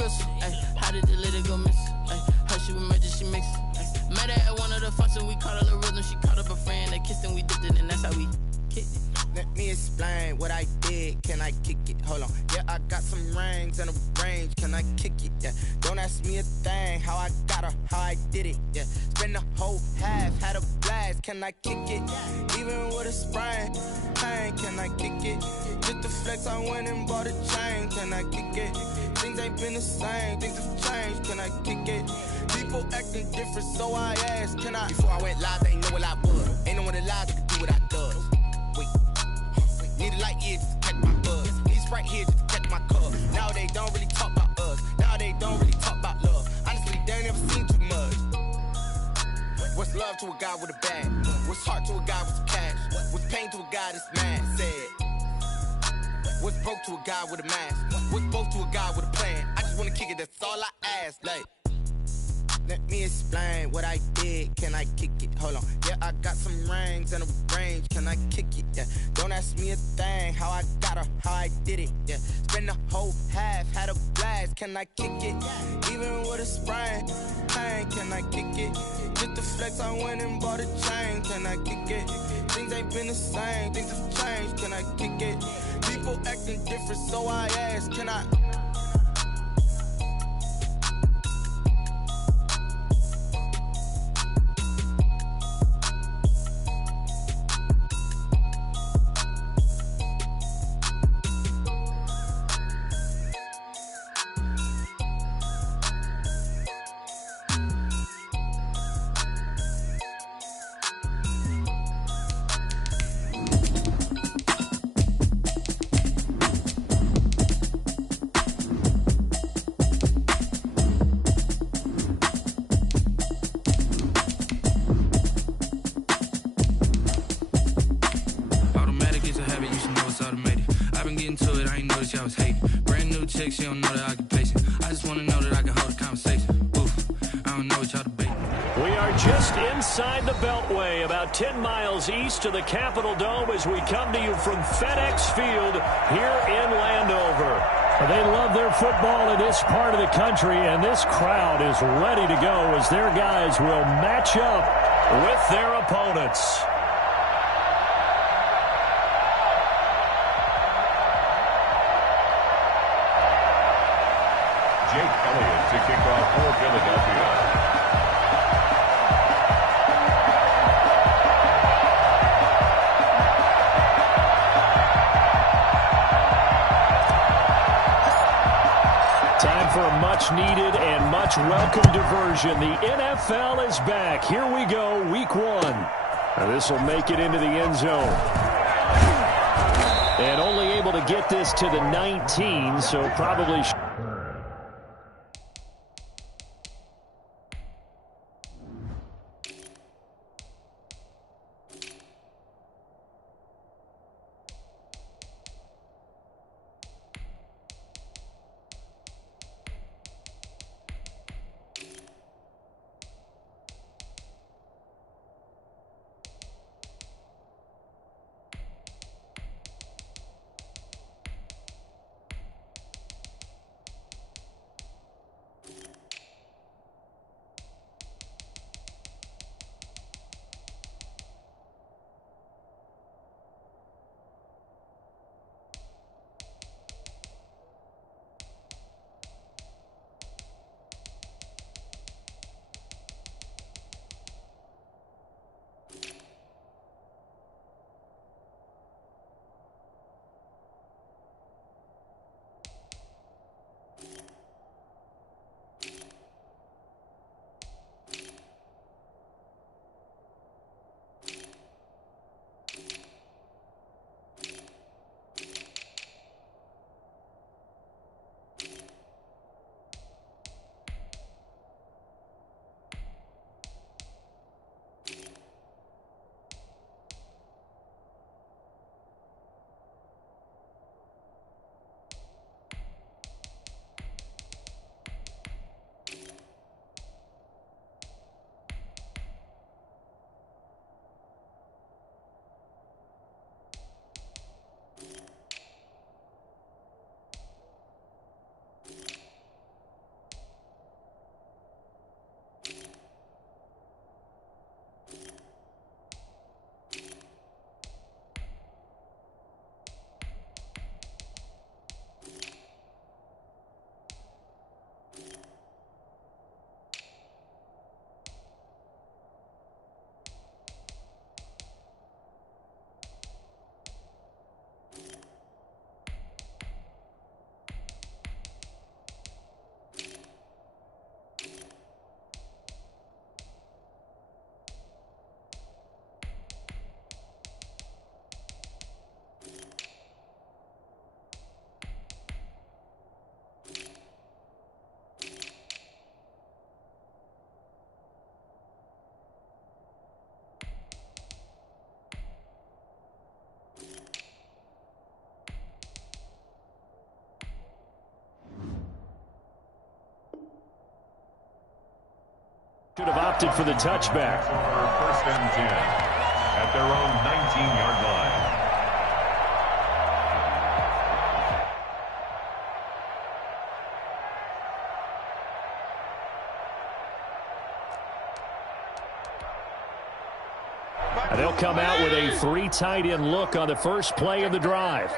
Ay, how did the lady go miss? Ay, how she emergency mix? Met her at one of the functions, we caught a little rhythm. She caught up a friend, they kissed and we dipped it, and that's how we kicked it. Let me explain what I did. Can I kick it? Hold on. Yeah, I got some rings and a range. Can I kick it? Yeah. Don't ask me a thing. How I got her, how I did it. Yeah. Spend the whole half, had a blast. Can I kick it? Even with a sprain. Pain, can I kick it? Just the flex, I went and bought a chain. Can I kick it? Things ain't been the same. Things have changed. Can I kick it? People acting different, so I asked, can I? Before I went live, they ain't know what I was. Ain't no one alive that could do what I does. Wait. Need a light here just to catch my buzz. Need Sprite here just to catch my cup. Now they don't really talk about us. Now they don't really talk about love. Honestly, they ain't never seen too much. What's love to a guy with a bag? What's heart to a guy with some cash? What's pain to a guy that's mad? Said. What's broke to a guy with a mask? What's both to a guy with a plan? I just wanna kick it, that's all I ask. Like, let me explain what I did. Can I kick it? Hold on. Yeah, I got some rings and a range. Can I kick it? Yeah. Don't ask me a thing. How I got her, how I did it. Yeah. Spend the whole half, had a blast. Can I kick it? Even with a sprain. Pain, can I kick it? Just the flex, I went and bought a chain. Can I kick it? Things ain't been the same. Things have changed. Can I kick it? People acting different, so I ask, can I? I was hating. Brand new chick, she don't know the occupation. I just wanna know that I can hold a conversation. Oof, I don't know what y'all debating. We are just inside the Beltway, about 10 miles east of the Capitol Dome as we come to you from FedEx Field here in Landover. They love their football in this part of the country, and this crowd is ready to go as their guys will match up with their opponents. To kick off for Philadelphia. Time for a much-needed and much-welcome diversion. The NFL is back. Here we go, Week 1. And this will make it into the end zone. And only able to get this to the 19, so probably... Should have opted for the touchback. First and 10 at their own 19-yard line. And they'll come out with a 3 tight end look on the first play of the drive.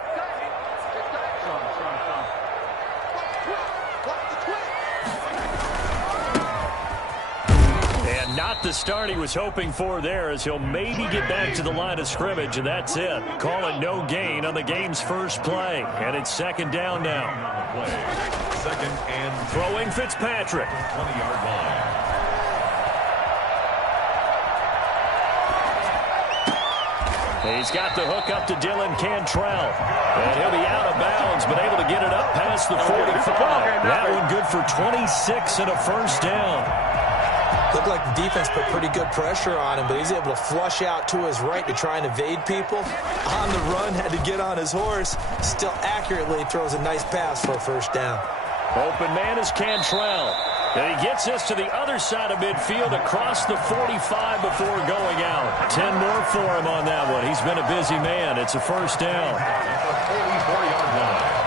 And not the start he was hoping for there, as he'll maybe get back to the line of scrimmage, and that's it. Call it no gain on the game's first play. And it's second down now. Second and throwing Fitzpatrick. 20-yard line. He's got the hook up to Dylan Cantrell. And he'll be out of bounds, but able to get it up past the 45. That one good for 26 and a first down. Looked like the defense put pretty good pressure on him, but he's able to flush out to his right to try and evade people. On the run, had to get on his horse. Still accurately throws a nice pass for a first down. Open man is Cantrell. And he gets us to the other side of midfield across the 45 before going out. 10 more for him on that one. He's been a busy man. It's a first down. At the 44-yard line.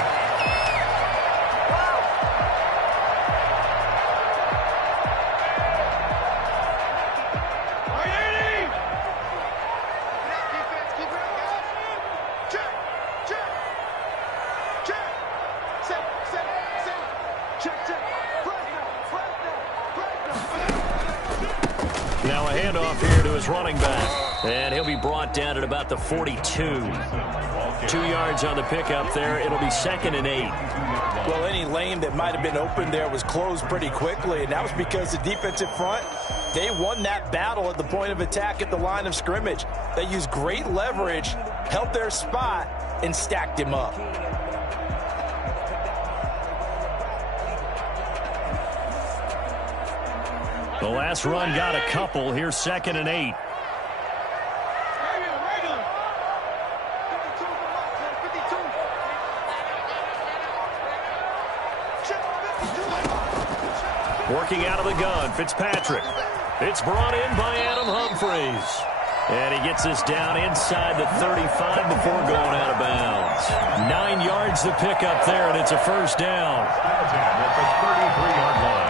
Now a handoff here to his running back. And he'll be brought down at about the 42. 2 yards on the pickup there. It'll be second and 8. Well, any lane that might have been open there was closed pretty quickly, and that was because the defensive front, they won that battle at the point of attack at the line of scrimmage. They used great leverage, held their spot, and stacked him up. The last run got a couple. Here's second and 8. Working out of the gun, Fitzpatrick. It's brought in by Adam Humphries. And he gets us down inside the 35 before going out of bounds. 9 yards to pick up there, and it's a first down. At the 33-yard line.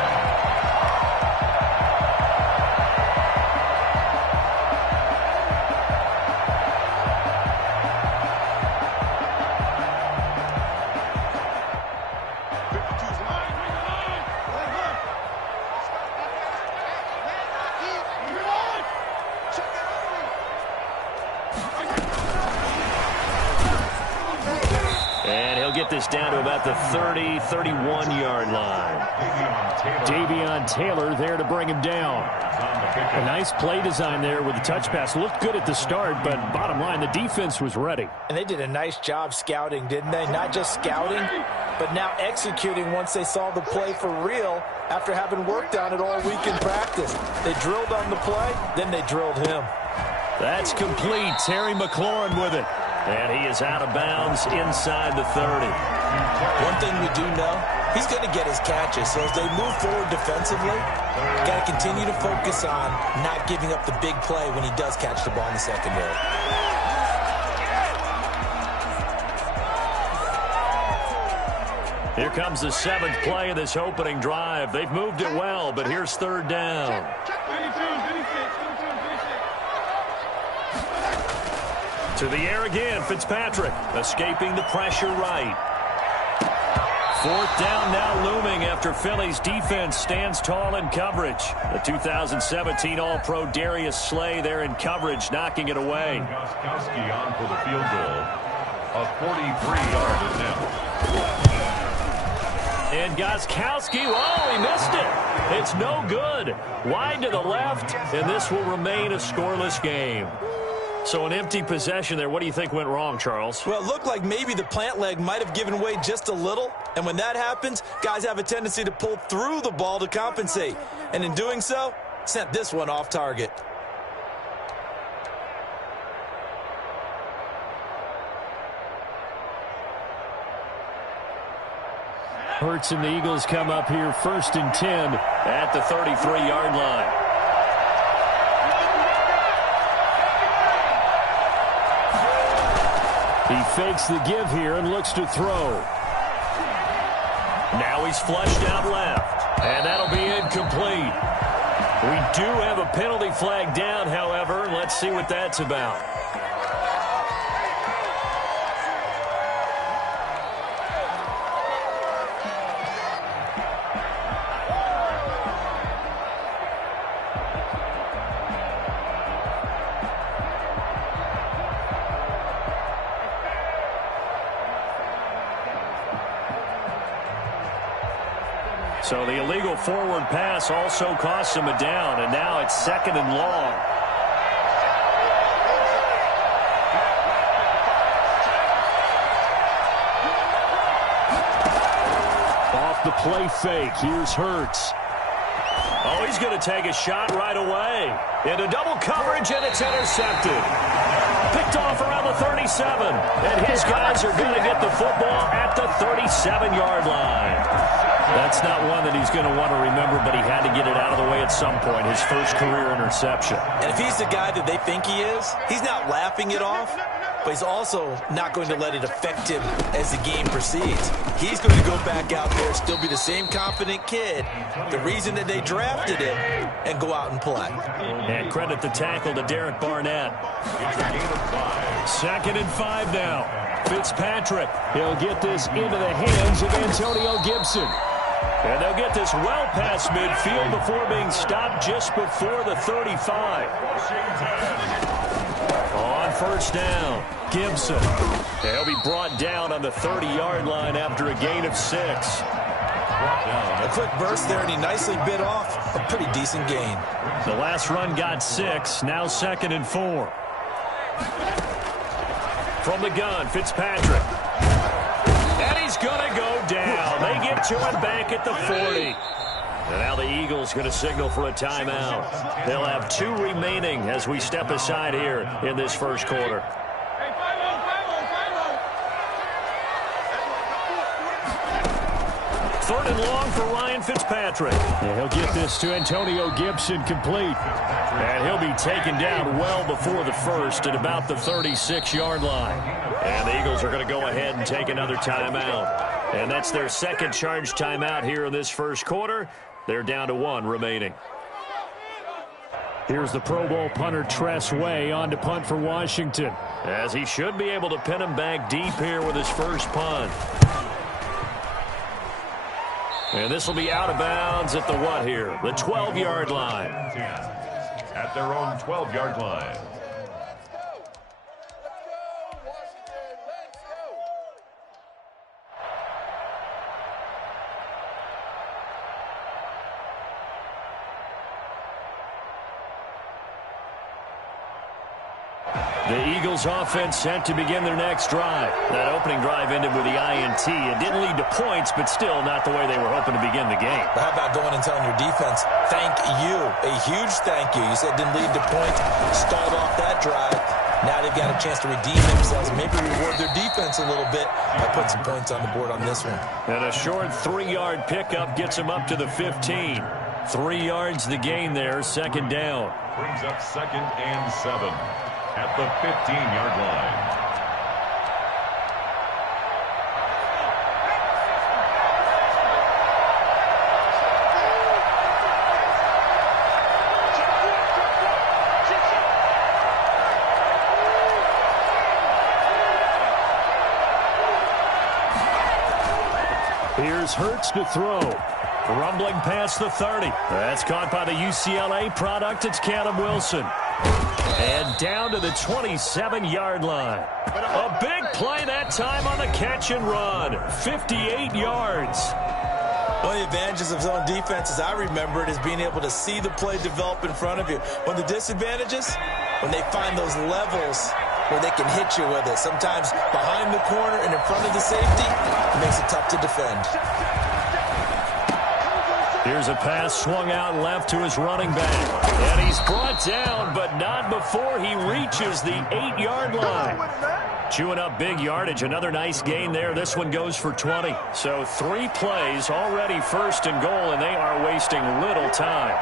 Get this down to about the 30, 31-yard line. Davion Taylor there to bring him down. A nice play design there with the touch pass. Looked good at the start, but bottom line, the defense was ready. And they did a nice job scouting, didn't they? Not just scouting, but now executing once they saw the play for real after having worked on it all week in practice. They drilled on the play, then they drilled him. That's complete. Terry McLaurin with it. And he is out of bounds inside the 30. One thing we do know, he's going to get his catches. So as they move forward defensively, got to continue to focus on not giving up the big play when he does catch the ball in the secondary. Here comes the 7th play of this opening drive. They've moved it well, but here's third down. To the air again, Fitzpatrick, escaping the pressure right. 4th down now looming after Philly's defense stands tall in coverage. The 2017 All-Pro Darius Slay there in coverage, knocking it away. Gostkowski on for the field goal. A 43-yard attempt. And Gostkowski, oh, he missed it. It's no good. Wide to the left, and this will remain a scoreless game. So an empty possession there. What do you think went wrong, Charles? Well, it looked like maybe the plant leg might have given way just a little. And when that happens, guys have a tendency to pull through the ball to compensate. And in doing so, sent this one off target. Hurts and the Eagles come up here 1st and 10 at the 33-yard line. He fakes the give here and looks to throw. Now he's flushed out left, and that'll be incomplete. We do have a penalty flag down, however. Let's see what that's about. So the illegal forward pass also costs him a down, and now it's 2nd and long. Off the play fake, here's Hurts. Oh, he's going to take a shot right away. Into double coverage, and it's intercepted. Picked off around the 37, and his guys are going to get the football at the 37-yard line. That's not one that he's going to want to remember, but he had to get it out of the way at some point, his first career interception. And if he's the guy that they think he is, he's not laughing it off, but he's also not going to let it affect him as the game proceeds. He's going to go back out there, still be the same confident kid, the reason that they drafted him, and go out and play. And credit the tackle to Derek Barnett. 2nd and 5 now. Fitzpatrick, he'll get this into the hands of Antonio Gibson. And they'll get this well past midfield before being stopped just before the 35. On first down, Gibson. He'll be brought down on the 30-yard line after a gain of 6. A quick burst there, and he nicely bit off a pretty decent gain. The last run got 6, now 2nd and 4. From the gun, Fitzpatrick. And he's going to go down. They get to him back at the 40. And now the Eagles going to signal for a timeout. They'll have 2 remaining as we step aside here in this first quarter. Third and long for Ryan Fitzpatrick. And he'll get this to Antonio Gibson complete. And he'll be taken down well before the first at about the 36-yard line. And the Eagles are going to go ahead and take another timeout. And that's their second charge timeout here in this first quarter. They're down to 1 remaining. Here's the Pro Bowl punter Tress Way on to punt for Washington, as he should be able to pin him back deep here with his first punt. And this will be out of bounds at the what here? The 12-yard line. At their own 12-yard line. The Eagles offense set to begin their next drive. That opening drive ended with the INT. It didn't lead to points, but still not the way they were hoping to begin the game. But how about going and telling your defense, thank you, a huge thank you. You said it didn't lead to points, stalled off that drive. Now they've got a chance to redeem themselves, maybe reward their defense a little bit by putting some points on the board on this one. And a short 3-yard pickup gets them up to the 15. 3 yards the gain there, 2nd down. Brings up 2nd and 7. At the 15-yard line. Here's Hurts to throw. Rumbling past the 30. That's caught by the UCLA product. It's Callum Wilson. And down to the 27-yard line. A big play that time on the catch and run. 58 yards. One of the advantages of zone defense, as I remember it, is being able to see the play develop in front of you. One of the disadvantages, when they find those levels where they can hit you with it. Sometimes behind the corner and in front of the safety, it makes it tough to defend. Here's a pass swung out left to his running back. And he's brought down, but not before he reaches the 8-yard line. Chewing up big yardage. Another nice gain there. This one goes for 20. So 3 plays already 1st and goal, and they are wasting little time.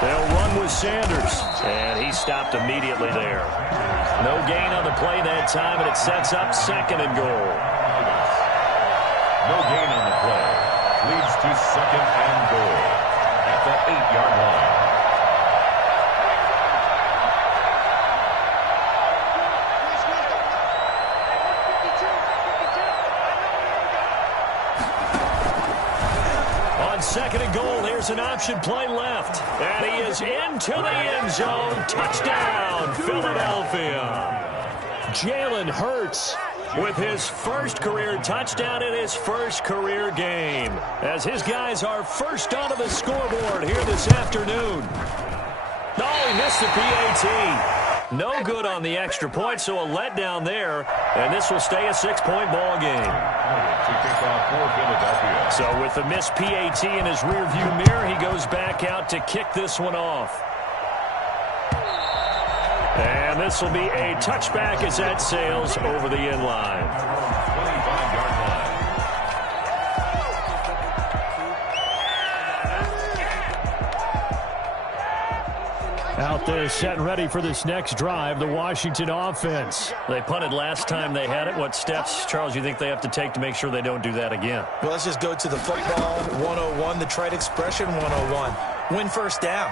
They'll run with Sanders, and he stopped immediately there. No gain on the play that time, and it sets up 2nd and goal. No gain on the play. Leads to 2nd and goal at the 8-yard line. On 2nd and goal, here's an option play left. And he is into the end zone. Touchdown, Philadelphia. Jalen Hurts with his first career touchdown in his first career game, as his guys are first onto the scoreboard here this afternoon. Oh, he missed the PAT. No good on the extra point, so a letdown there, and this will stay a 6-point ball game. So with the missed PAT in his rearview mirror, he goes back out to kick this one off. And this will be a touchback as that sails over the end line. 25-yard line. Out there set and ready for this next drive, the Washington offense. They punted last time they had it. What steps, Charles, you think they have to take to make sure they don't do that again? Well, let's just go to the football 101, the trite expression 101. Win first down.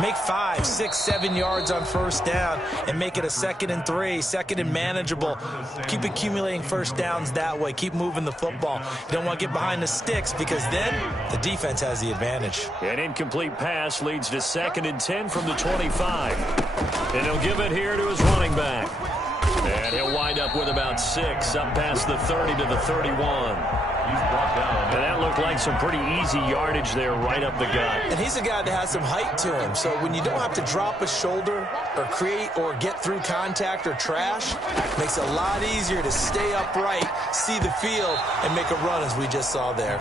Make 5, 6, 7 yards on first down and make it a 2nd and 3, 2nd and manageable. Keep accumulating first downs that way. Keep moving the football. You don't want to get behind the sticks because then the defense has the advantage. An incomplete pass leads to 2nd and 10 from the 25. And he'll give it here to his running back. And he'll wind up with about 6 up past the 30 to the 31. He's brought down. And that looked like some pretty easy yardage there right up the gut. And he's a guy that has some height to him. So when you don't have to drop a shoulder or create or get through contact or trash, makes it a lot easier to stay upright, see the field, and make a run as we just saw there.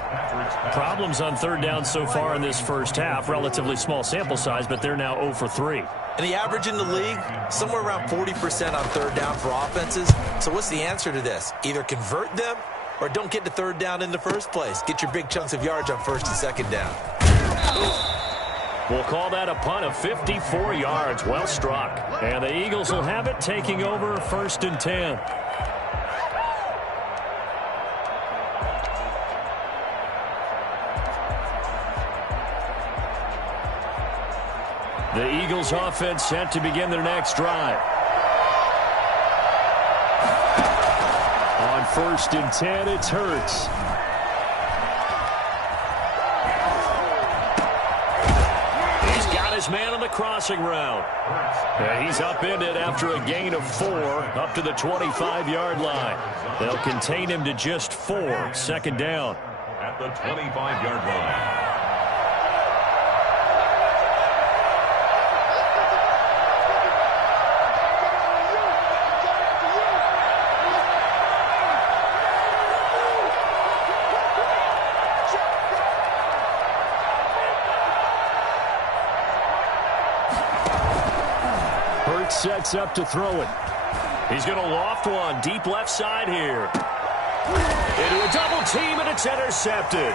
Problems on 3rd down so far in this first half. Relatively small sample size, but they're now 0 for 3. And the average in the league, somewhere around 40% on 3rd down for offenses. So what's the answer to this? Either convert them or don't get to 3rd down in the first place. Get your big chunks of yards on 1st and 2nd down. We'll call that a punt of 54 yards. Well struck. And the Eagles will have it, taking over 1st and 10. The Eagles offense set to begin their next drive. On 1st and 10, it's Hurts. He's got his man on the crossing route. And he's upended after a gain of 4 up to the 25-yard line. They'll contain him to just 4, 2nd down. At the 25-yard line. Sets up to throw it. He's going to loft one deep left side here. Into a double team, and it's intercepted.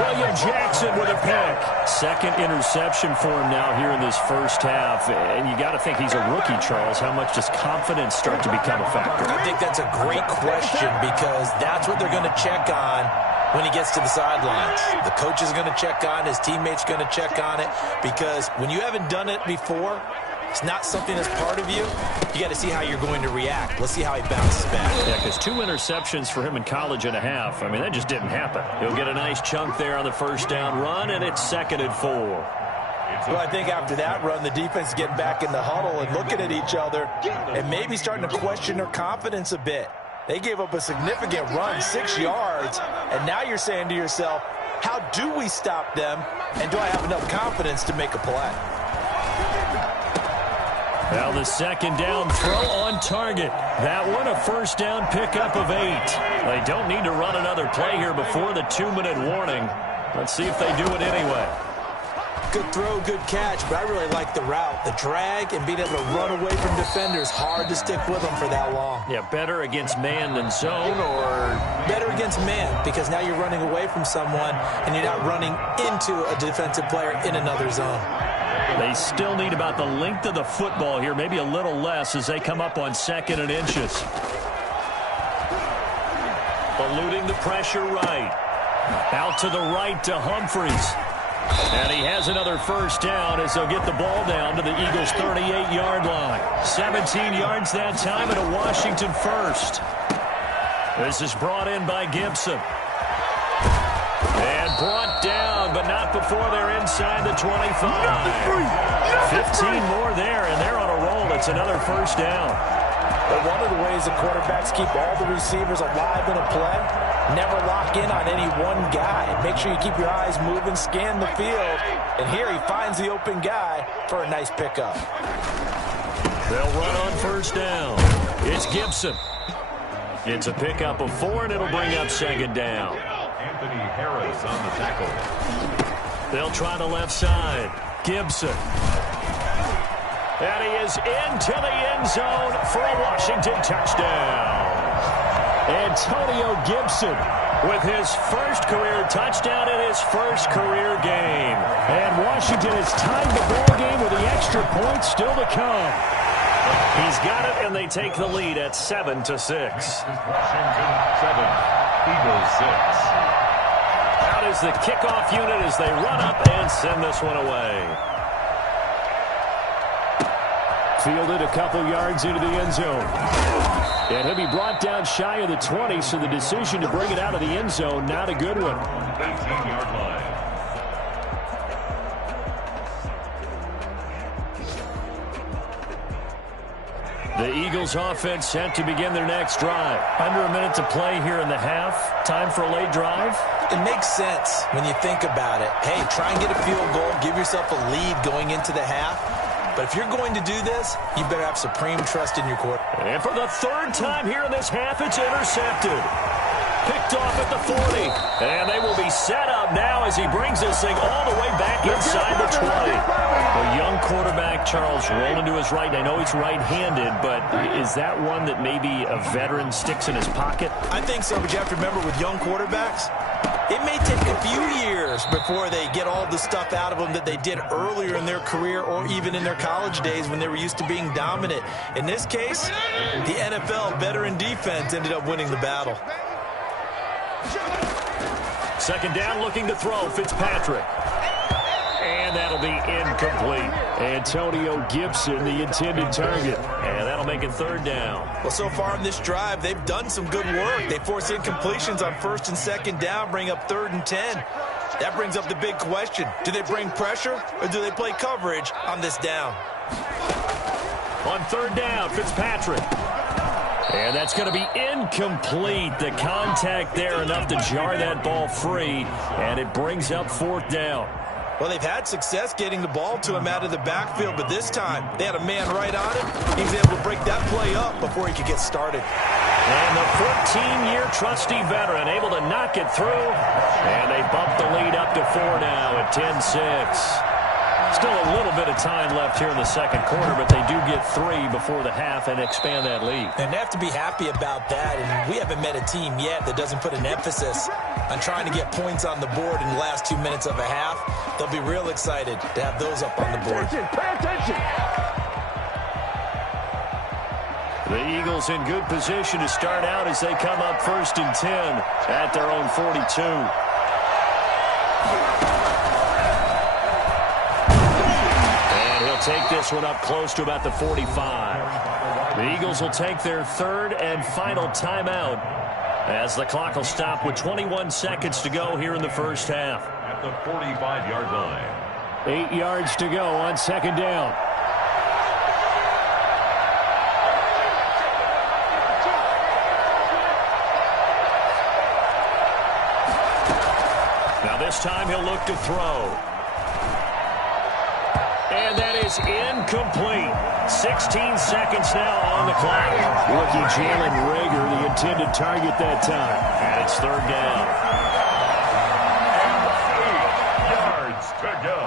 William Jackson with a pick. 2nd interception for him now here in this first half. And you got to think he's a rookie, Charles. How much does confidence start to become a factor? I think that's a great question because that's what they're going to check on when he gets to the sidelines. The coach is going to check on, his teammates going to check on it, because when you haven't done it before, it's not something that's part of you. You got to see how you're going to react. Let's see how he bounces back. Yeah, because 2 interceptions for him in college and a half. I mean, that just didn't happen. He'll get a nice chunk there on the first down run, and it's 2nd and 4. Well, I think after that run, the defense is getting back in the huddle and looking at each other and maybe starting to question their confidence a bit. They gave up a significant run, 6 yards, and now you're saying to yourself, how do we stop them, and do I have enough confidence to make a play? Now the 2nd down throw on target. That one a first down pickup of 8. They don't need to run another play here before the 2-minute warning. Let's see if they do it anyway. Good throw, good catch, but I really like the route. The drag and being able to run away from defenders. Hard to stick with them for that long. Yeah, better against man than zone, or better against man, because now you're running away from someone and you're not running into a defensive player in another zone. They still need about the length of the football here, maybe a little less as they come up on 2nd and inches. Eluding the pressure right. Out to the right to Humphries. And he has another first down as they'll get the ball down to the Eagles' 38-yard line. 17 yards that time and a Washington first. This is brought in by Gibson. And brought down, but not before they're inside the 25. 15 more there, and they're on a roll. It's another first down. But one of the ways the quarterbacks keep all the receivers alive in a play, never lock in on any one guy. Make sure you keep your eyes moving, scan the field. And here he finds the open guy for a nice pickup. They'll run on first down. It's Gibson. It's a pickup of 4, and it'll bring up 2nd down. Anthony Harris on the tackle. They'll try the left side. Gibson. And he is into the end zone for a Washington touchdown. Antonio Gibson with his first career touchdown in his first career game. And Washington has tied the ball game with the extra point still to come. He's got it, and they take the lead at 7-6. Washington 7, Eagles 6. Out is the kickoff unit as they run up and send this one away. Fielded a couple yards into the end zone. And he'll be brought down shy of the 20, so the decision to bring it out of the end zone, not a good one. 18-yard line. The Eagles offense set to begin their next drive. Under a minute to play here in the half. Time for a late drive. It makes sense when you think about it. Hey, try and get a field goal. Give yourself a lead going into the half. But if you're going to do this, you better have supreme trust in your quarterback. And for the 3rd time here in this half, it's intercepted. Picked off at the 40. And they will be set up now as he brings this thing all the way back inside the 20. A young quarterback, Charles, rolling to his right. I know he's right-handed, but is that one that maybe a veteran sticks in his pocket? I think so, but you have to remember with young quarterbacks, it may take a few years before they get all the stuff out of them that they did earlier in their career or even in their college days when they were used to being dominant. In this case, the NFL veteran defense ended up winning the battle. 2nd down, looking to throw, Fitzpatrick. And that'll be incomplete. Antonio Gibson, the intended target. And that'll make it 3rd down. Well, so far in this drive, they've done some good work. They force incompletions on 1st and 2nd down, bring up 3rd and 10. That brings up the big question. Do they bring pressure or do they play coverage on this down? On 3rd down, Fitzpatrick. And that's going to be incomplete. The contact there enough to jar that ball free. And it brings up 4th down. Well, they've had success getting the ball to him out of the backfield, but this time they had a man right on him. He was able to break that play up before he could get started. And the 14-year trusty veteran able to knock it through. And they bump the lead up to 4 now at 10-6. Still a little bit of time left here in the 2nd quarter, but they do get 3 before the half and expand that lead. And they have to be happy about that. And we haven't met a team yet that doesn't put an emphasis on trying to get points on the board in the last 2 minutes of a half. They'll be real excited to have those up on the board. Pay attention. The Eagles in good position to start out as they come up 1st and 10 at their own 42. Take this one up close to about the 45. The Eagles will take their 3rd and final timeout as the clock will stop with 21 seconds to go here in the first half. At the 45-yard line. 8 yards to go on 2nd down. Now this time he'll look to throw. And that is incomplete. 16 seconds now on the clock. Rookie Jalen Reagor, the intended target that time. And it's 3rd down. And 8 yards to go.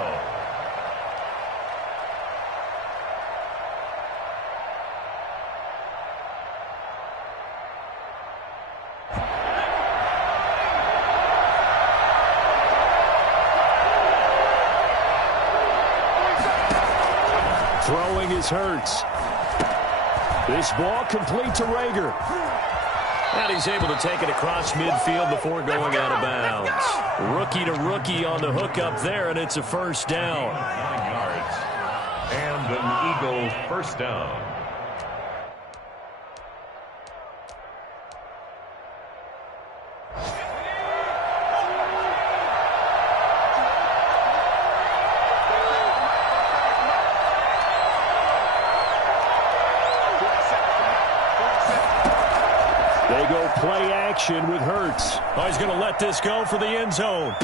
Throwing is Hurts. This ball complete to Rager. And he's able to take it across midfield before going out of bounds. Rookie to rookie on the hookup there, and it's a first down. 9 yards. And an Eagle first down. They go play action with Hurts. Oh, he's going to let this go for the end zone.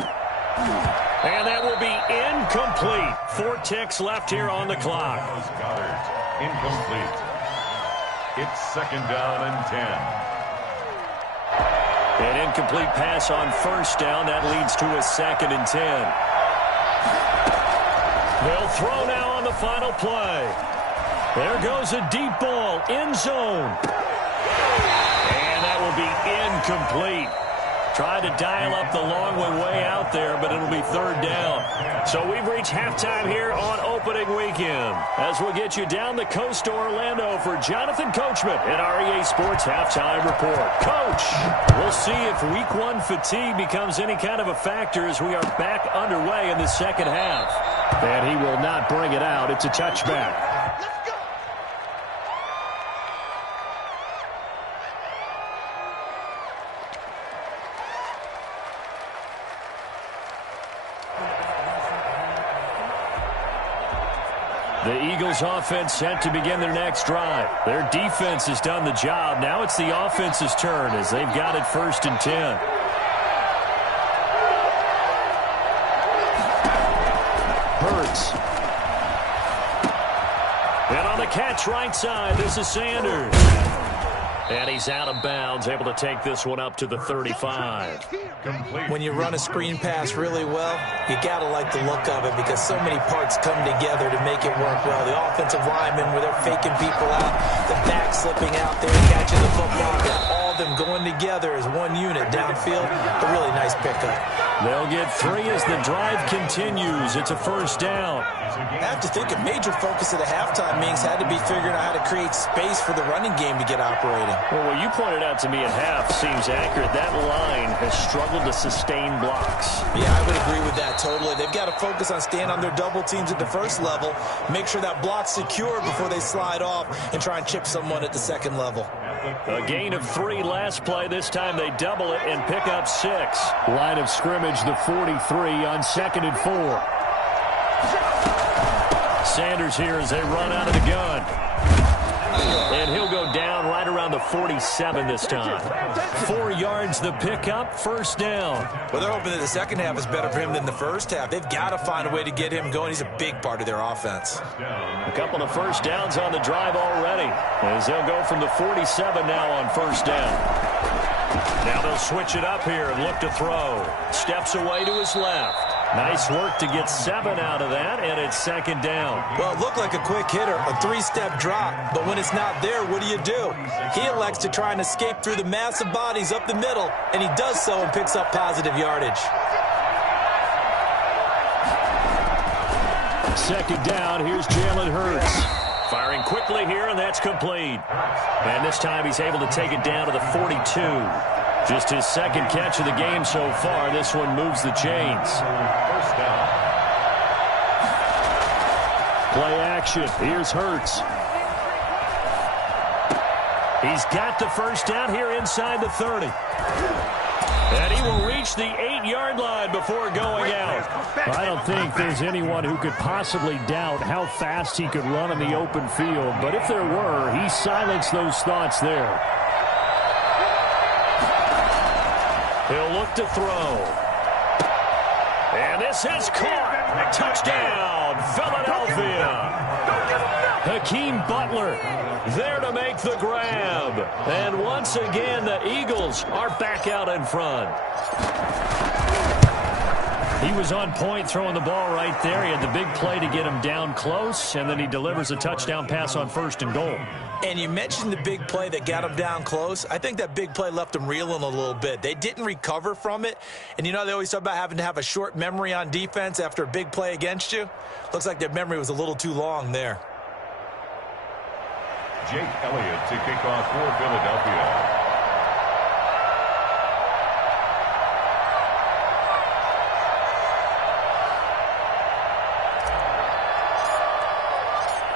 And that will be incomplete. 4 ticks left here on the clock. Incomplete. It's second down and 10. An incomplete pass on first down. That leads to a second and 10. They'll throw now on the final play. There goes a deep ball, end zone. Will be incomplete. Try to dial up the long way out there, but it'll be third down. So we've reached halftime here on opening weekend. As we'll get you down the coast to Orlando for Jonathan Coachman at our EA Sports Halftime Report. Coach, we'll see if Week 1 fatigue becomes any kind of a factor as we are back underway in the second half. And he will not bring it out. It's a touchback. The Eagles offense set to begin their next drive. Their defense has done the job. Now it's the offense's turn as they've got it first and 10. Hurts. And on the catch right side, this is Sanders. And he's out of bounds, able to take this one up to the 35. When you run a screen pass really well, you got to like the look of it because so many parts come together to make it work well. The offensive linemen, where they're faking people out, the back slipping out there, catching the football, and all of them going together as one unit downfield. A really nice pickup. They'll get 3 as the drive continues. It's a first down. I have to think a major focus of the halftime meetings had to be figuring out how to create space for the running game to get operating. Well, what you pointed out to me at half seems accurate. That line has struggled to sustain blocks. Yeah, I would agree with that totally. They've got to focus on staying on their double teams at the first level, make sure that block's secure before they slide off and try and chip someone at the second level. A gain of 3 last play. This time they double it and pick up 6. Line of scrimmage, the 43 on 2nd and 4. Sanders here as they run out of the gun. And he'll go down right around the 47 this time. 4 yards the pickup, first down. Well, they're hoping that the second half is better for him than the first half. They've got to find a way to get him going. He's a big part of their offense. A couple of first downs on the drive already, as they'll go from the 47 now on first down. Now they'll switch it up here and look to throw. Steps away to his left. Nice work to get 7 out of that, and it's second down. Well, it looked like a quick hitter, a 3-step drop, but when it's not there, what do? He elects to try and escape through the massive bodies up the middle, and he does so and picks up positive yardage. Second down, here's Jalen Hurts. Firing quickly here, and that's complete. And this time he's able to take it down to the 42. Just his second catch of the game so far. This one moves the chains. First down. Play action. Here's Hurts. He's got the first down here inside the 30. And he will reach the 8-yard line before going out. I don't think there's anyone who could possibly doubt how fast he could run in the open field. But if there were, he silenced those thoughts there. He'll look to throw. And this is caught. Touchdown, Philadelphia. Hakeem Butler there to make the grab. And once again, the Eagles are back out in front. He was on point throwing the ball right there. He had the big play to get him down close, and then he delivers a touchdown pass on first and goal. And you mentioned the big play that got him down close. I think that big play left them reeling a little bit. They didn't recover from it. And you know, they always talk about having to have a short memory on defense after a big play against you. Looks like their memory was a little too long there. Jake Elliott to kick off for Philadelphia.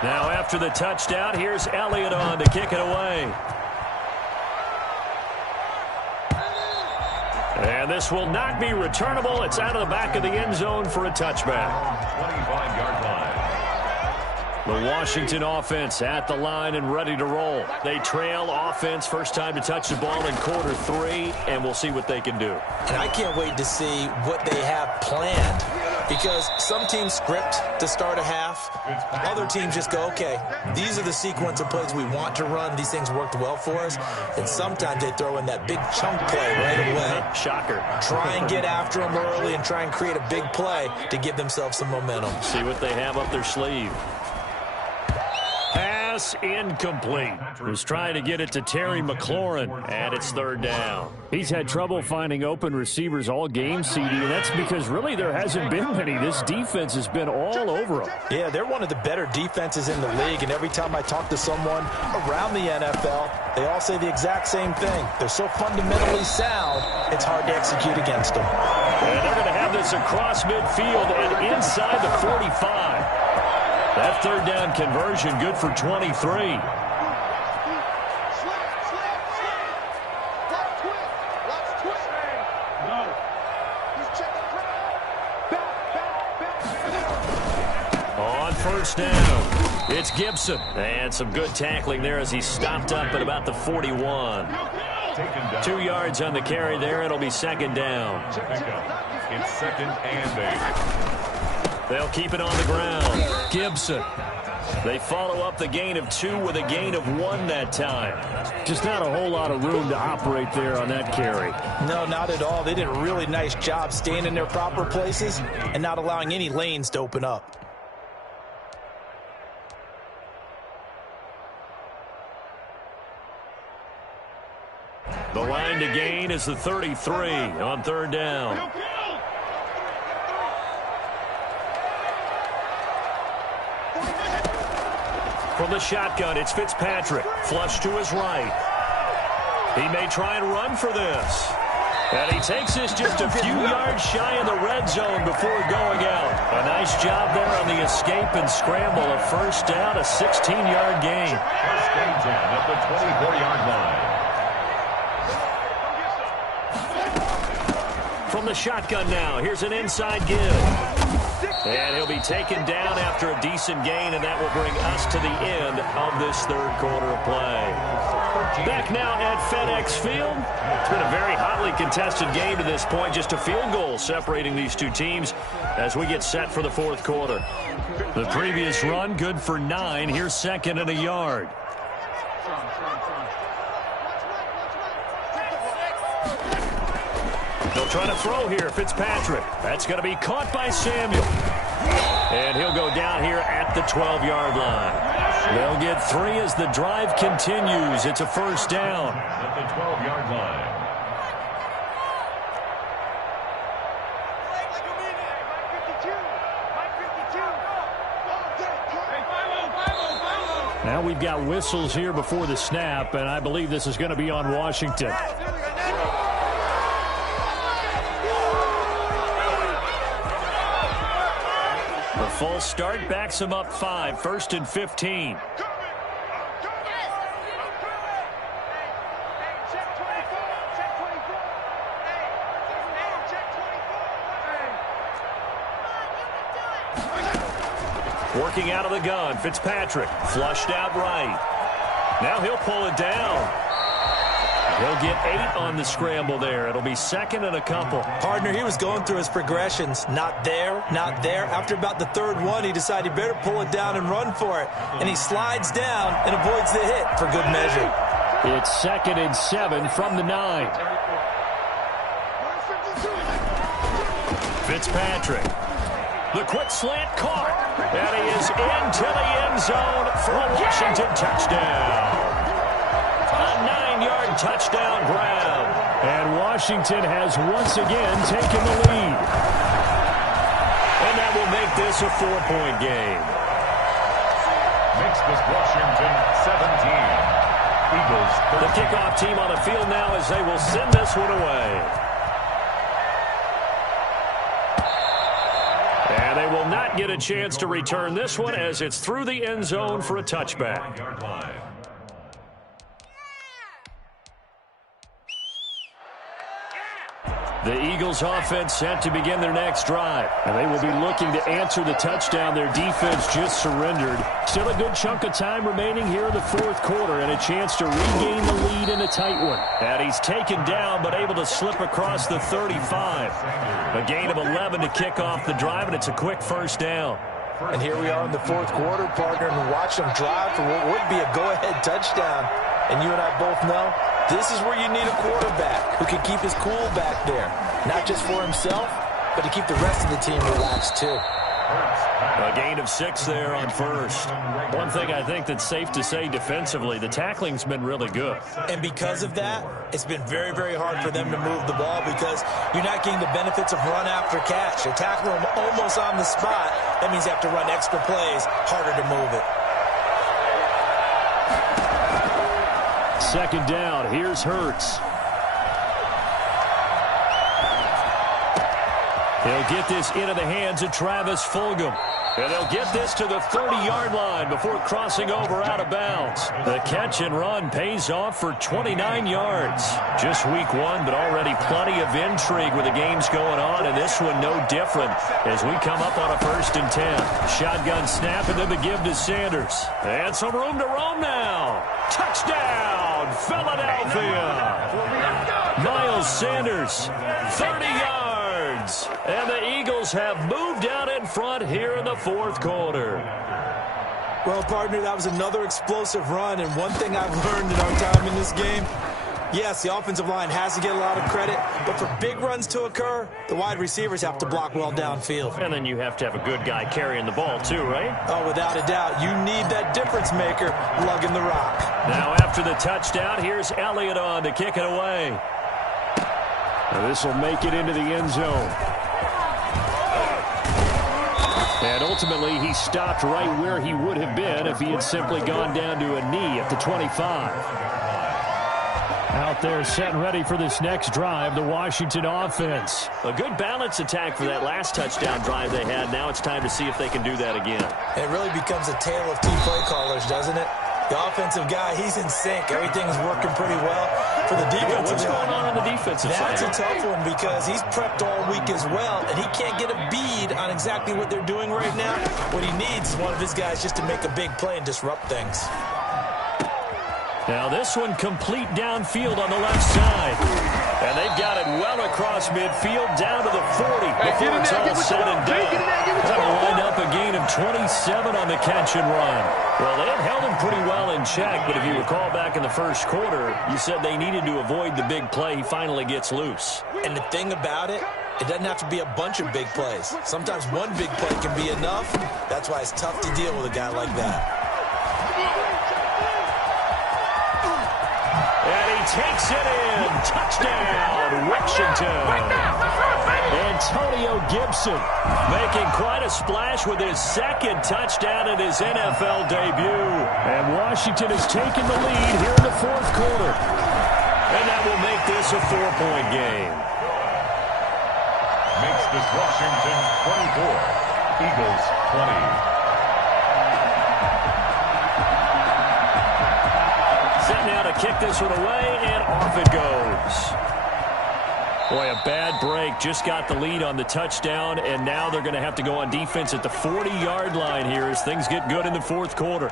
Now after the touchdown, here's Elliott on to kick it away. And this will not be returnable. It's out of the back of the end zone for a touchback. 25-yard line. The Washington offense at the line and ready to roll. They trail offense, first time to touch the ball in quarter 3, and we'll see what they can do. And I can't wait to see what they have planned, because some teams script to start a half. Other teams just go, okay, these are the sequence of plays we want to run. These things worked well for us. And sometimes they throw in that big chunk play right away. Shocker. Try and get after them early and try and create a big play to give themselves some momentum. See what they have up their sleeve. Pass incomplete. Was trying to get it to Terry McLaurin, and it's third down. He's had trouble finding open receivers all game, CD, and that's because really there hasn't been many. This defense has been all over them. Yeah, they're one of the better defenses in the league, and every time I talk to someone around the NFL, they all say the exact same thing. They're so fundamentally sound, it's hard to execute against them. And they're going to have this across midfield and inside the 45. That third down conversion good for 23. On first down, it's Gibson. And some good tackling there as he stopped up at about the 41. 2 yards on the carry there. It'll be second down. It's second and 8. They'll keep it on the ground. Gibson. They follow up the gain of 2 with a gain of 1 that time. Just not a whole lot of room to operate there on that carry. No, not at all. They did a really nice job staying in their proper places and not allowing any lanes to open up. The line to gain is the 33 on third down. From the shotgun, it's Fitzpatrick. Flush to his right. He may try and run for this. And he takes this just a few yards shy of the red zone before going out. A nice job there on the escape and scramble. A first down, a 16-yard gain. First and 10 at the 24-yard line. From the shotgun now, here's an inside give. And he'll be taken down after a decent gain, and that will bring us to the end of this third quarter of play. Back now at FedEx Field. It's been a very hotly contested game to this point. Just a field goal separating these two teams as we get set for the fourth quarter. The previous run, good for 9. Here's second and a yard. They'll try to throw here, Fitzpatrick. That's going to be caught by Samuel. And he'll go down here at the 12-yard line. They'll get 3 as the drive continues. It's a first down. At the 12-yard line. Now we've got whistles here before the snap, and I believe this is going to be on Washington. The full start backs him up 5, first and 15. Working out of the gun, Fitzpatrick flushed out right. Now he'll pull it down. He'll get 8 on the scramble there. It'll be second and a couple. Partner, he was going through his progressions. Not there, not there. After about the third one, he decided he better pull it down and run for it. And he slides down and avoids the hit for good measure. It's second and 7 from the 9. Fitzpatrick. The quick slant caught. And he is into the end zone for a Washington touchdown. A 9-yard touchdown grab. And Washington has once again taken the lead. And that will make this a 4-point game. Makes this Washington 17. Eagles 13. The kickoff team on the field now as they will send this one away. And they will not get a chance to return this one as it's through the end zone for a touchback. The Eagles offense set to begin their next drive. And they will be looking to answer the touchdown their defense just surrendered. Still a good chunk of time remaining here in the fourth quarter and a chance to regain the lead in a tight one. And he's taken down but able to slip across the 35. A gain of 11 to kick off the drive, and it's a quick first down. And here we are in the fourth quarter, partner, and watch them drive for what would be a go-ahead touchdown. And you and I both know this is where you need a quarterback who can keep his cool back there. Not just for himself, but to keep the rest of the team relaxed too. A gain of 6 there on first. One thing I think that's safe to say defensively, the tackling's been really good. And because of that, it's been very, very hard for them to move the ball because you're not getting the benefits of run after catch. You're tackling them almost on the spot. That means you have to run extra plays, harder to move it. Second down, here's Hurts. He'll get this into the hands of Travis Fulgham. And they'll get this to the 30-yard line before crossing over out of bounds. The catch and run pays off for 29 yards. Just week one, but already plenty of intrigue with the games going on, and this one no different as we come up on a 1st and 10. Shotgun snap, and then the give to Sanders. And some room to roam now. Touchdown, Philadelphia. Miles Sanders, 30 yards. And the Eagles have moved out in front here in the fourth quarter. Well, partner, that was another explosive run, and one thing I've learned in our time in this game, yes, the offensive line has to get a lot of credit, but for big runs to occur, the wide receivers have to block well downfield. And then you have to have a good guy carrying the ball too, right? Oh, without a doubt. You need that difference maker lugging the rock. Now after the touchdown, here's Elliott on to kick it away. Now this will make it into the end zone. And ultimately, he stopped right where he would have been if he had simply gone down to a knee at the 25. Out there set and ready for this next drive, the Washington offense. A good balance attack for that last touchdown drive they had. Now it's time to see if they can do that again. It really becomes a tale of two play callers, doesn't it? The offensive guy, he's in sync. Everything's working pretty well. For the defensive what's going on the defensive side? That's a tough one because he's prepped all week as well, and he can't get a bead on exactly what they're doing right now. What he needs is one of his guys just to make a big play and disrupt things. Now this one complete downfield on the left side. And they've got it well across midfield down to the 40 before it's all said and done. That'll wind up a gain of 27 on the catch and run. Well, they had held him pretty well in check, but if you recall back in the first quarter, you said they needed to avoid the big play. He finally gets loose. And the thing about it, it doesn't have to be a bunch of big plays. Sometimes one big play can be enough. That's why it's tough to deal with a guy like that. And he takes it in. Touchdown, Washington. Antonio Gibson making quite a splash with his second touchdown in his NFL debut. And Washington has taken the lead here in the fourth quarter. And that will make this a 4-point game. Makes this Washington 24. Eagles 20. Set now to kick this one away, and off it goes. Boy, a bad break. Just got the lead on the touchdown, and now they're going to have to go on defense at the 40-yard line here as things get good in the fourth quarter.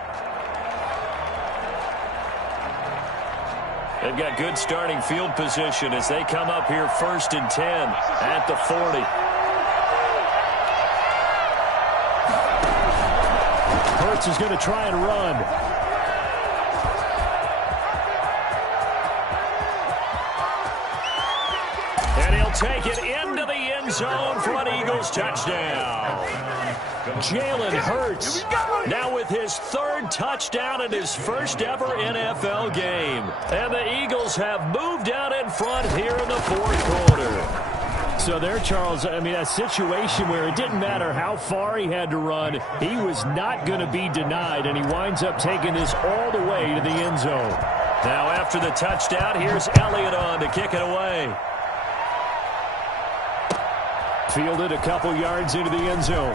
They've got good starting field position as they come up here 1st and 10 at the 40. Hurts is going to try and run. Take it into the end zone for an Eagles touchdown. Jalen Hurts now with his 3rd touchdown in his first ever NFL game. And the Eagles have moved out in front here in the fourth quarter. So there, Charles, I mean, a situation where it didn't matter how far he had to run, he was not going to be denied, and he winds up taking this all the way to the end zone. Now, after the touchdown, here's Elliott on to kick it away. Fielded a couple yards into the end zone.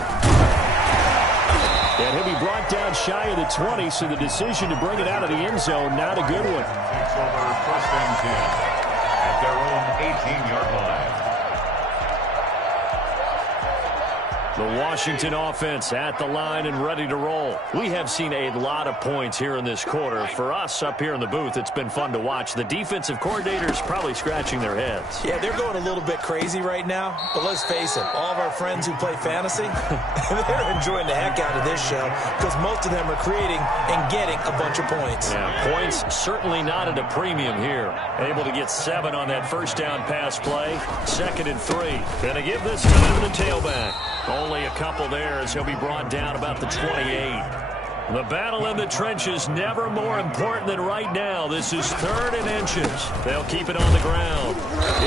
And he'll be brought down shy of the 20, so the decision to bring it out of the end zone, not a good one. Takes over first and 10 at their own 18-yard line. The Washington offense at the line and ready to roll. We have seen a lot of points here in this quarter. For us up here in the booth, it's been fun to watch. The defensive coordinators probably scratching their heads. Yeah, they're going a little bit crazy right now. But let's face it, all of our friends who play fantasy, they're enjoying the heck out of this show because most of them are creating and getting a bunch of points. Yeah, points certainly not at a premium here. Able to get 7 on that first down pass play. 2nd and 3. Gonna give this time to the tailback. Only a couple there as he'll be brought down about the 28. The battle in the trenches never more important than right now. This is 3rd and inches. They'll keep it on the ground.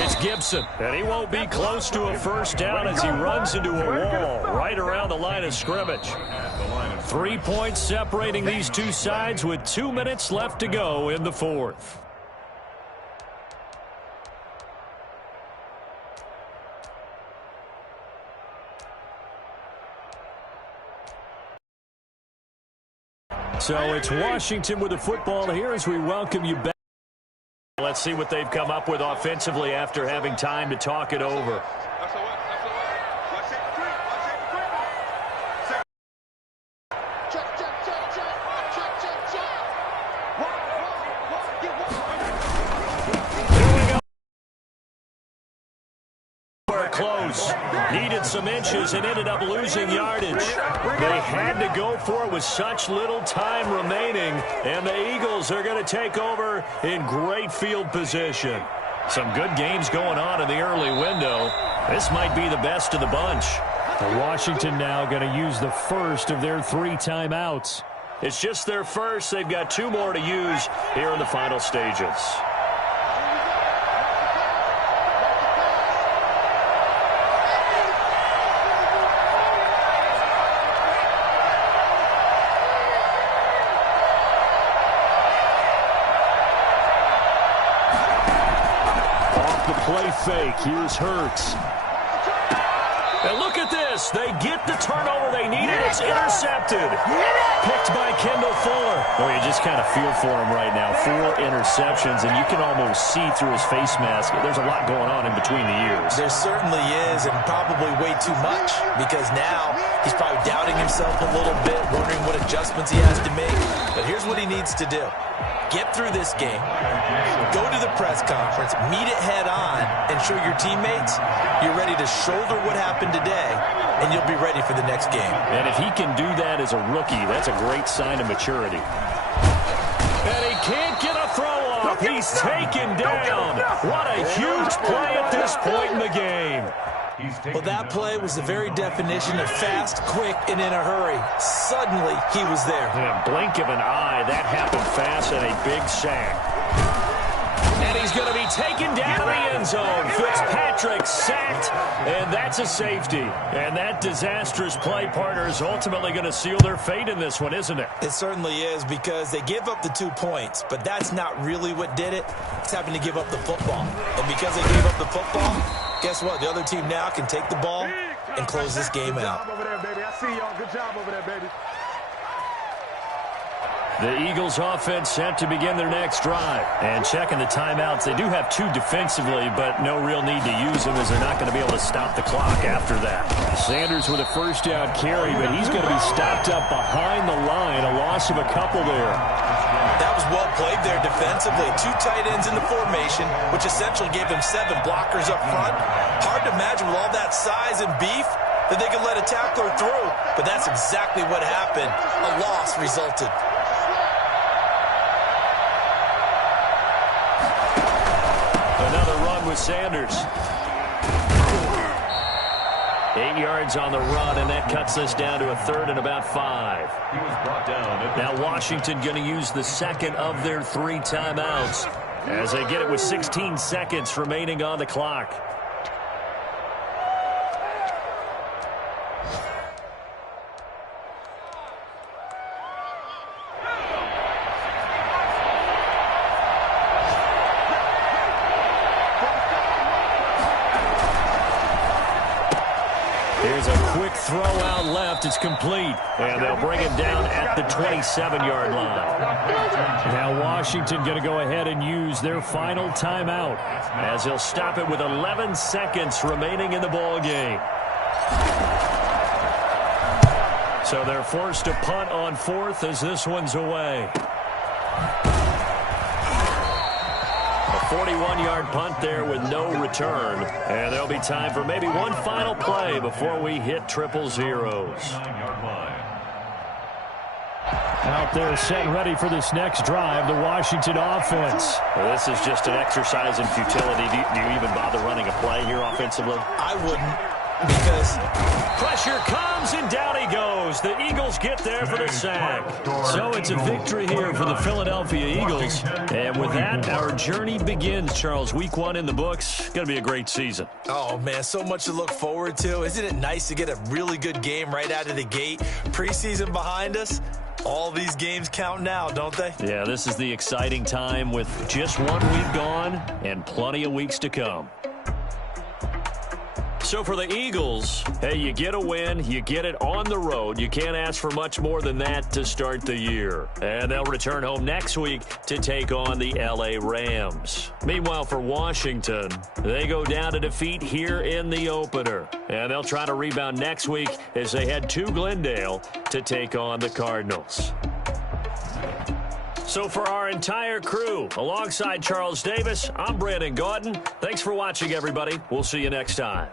It's Gibson, and he won't be close to a first down as he runs into a wall right around the line of scrimmage. 3 points separating these two sides with 2 minutes left to go in the 4th. So it's Washington with the football here as we welcome you back. Let's see what they've come up with offensively after having time to talk it over. Close. Needed some inches and ended up losing yardage. They had to go for it with such little time remaining, and the Eagles are going to take over in great field position. Some good games going on in the early window. This might be the best of the bunch. Washington now going to use the first of their 3 timeouts. It's just their first. They've got 2 more to use here in the final stages. Play fake. Here's Hurts. And look at this. They get the turnover they needed. It's intercepted. Picked by Kendall Fuller. Oh, you just kind of feel for him right now. 4 interceptions, and you can almost see through his face mask. There's a lot going on in between the ears. There certainly is, and probably way too much, because now he's probably doubting himself a little bit, wondering what adjustments he has to make. But here's what he needs to do. Get through this game, go to the press conference, meet it head on, and show your teammates you're ready to shoulder what happened today, and you'll be ready for the next game. And if he can do that as a rookie, that's a great sign of maturity. And he can't get a throw off. He's taken down. What a huge play at this point in the game. Well, that play was the very definition of fast, quick, and in a hurry. Suddenly, he was there. In a blink of an eye, that happened fast and a big sack. And he's going to be taken down to the end zone. Fitzpatrick sacked, and that's a safety. And that disastrous play partner is ultimately going to seal their fate in this one, isn't it? It certainly is, because they gave up the 2 points, but that's not really what did it. It's having to give up the football. And because they gave up the football, guess what? The other team now can take the ball and close this game out. Good job over there, baby. The Eagles offense set to begin their next drive. And checking the timeouts, they do have 2 defensively, but no real need to use them as they're not going to be able to stop the clock after that. Sanders with a first down carry, but he's going to be stopped up behind the line. A loss of a couple there. That was well played there defensively. 2 tight ends in the formation, which essentially gave them 7 blockers up front. Hard to imagine with all that size and beef that they could let a tackler through, but that's exactly what happened. A loss resulted. Another run with Sanders. 8 yards on the run, and that cuts us down to a 3rd and about 5. He was brought down. Now Washington going to use the second of their 3 timeouts as they get it with 16 seconds remaining on the clock. throw out left. It's complete. And they'll bring it down at the 27-yard line. Now Washington going to go ahead and use their final timeout as they'll stop it with 11 seconds remaining in the ball game. So they're forced to punt on fourth as this one's away. A 41-yard punt there with no return. And there'll be time for maybe one final play before we hit triple zeros. Out there set and ready for this next drive, the Washington offense. Well, this is just an exercise in futility. Do you even bother running a play here offensively? I wouldn't, because pressure comes and down he goes. The Eagles get there for the sack. So it's a victory here for the Philadelphia Eagles. And with that, our journey begins, Charles. Week 1 in the books. Going to be a great season. Oh, man, so much to look forward to. Isn't it nice to get a really good game right out of the gate? Preseason behind us. All these games count now, don't they? Yeah, this is the exciting time with just 1 week gone and plenty of weeks to come. So for the Eagles, hey, you get a win, you get it on the road. You can't ask for much more than that to start the year. And they'll return home next week to take on the LA Rams. Meanwhile, for Washington, they go down to defeat here in the opener. And they'll try to rebound next week as they head to Glendale to take on the Cardinals. So for our entire crew, alongside Charles Davis, I'm Brandon Gaudin. Thanks for watching, everybody. We'll see you next time.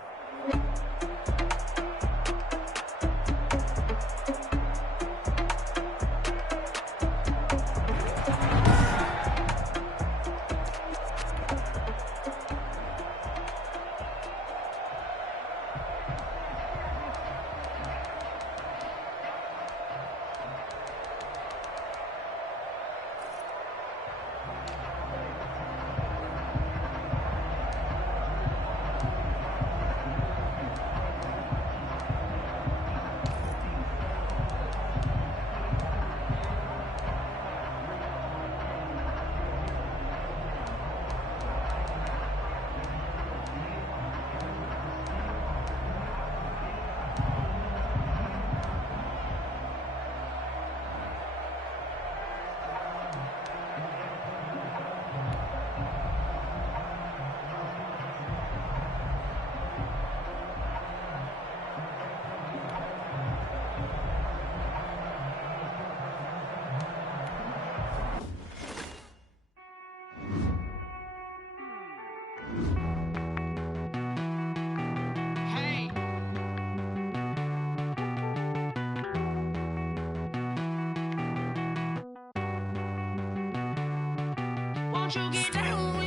Won't you get down?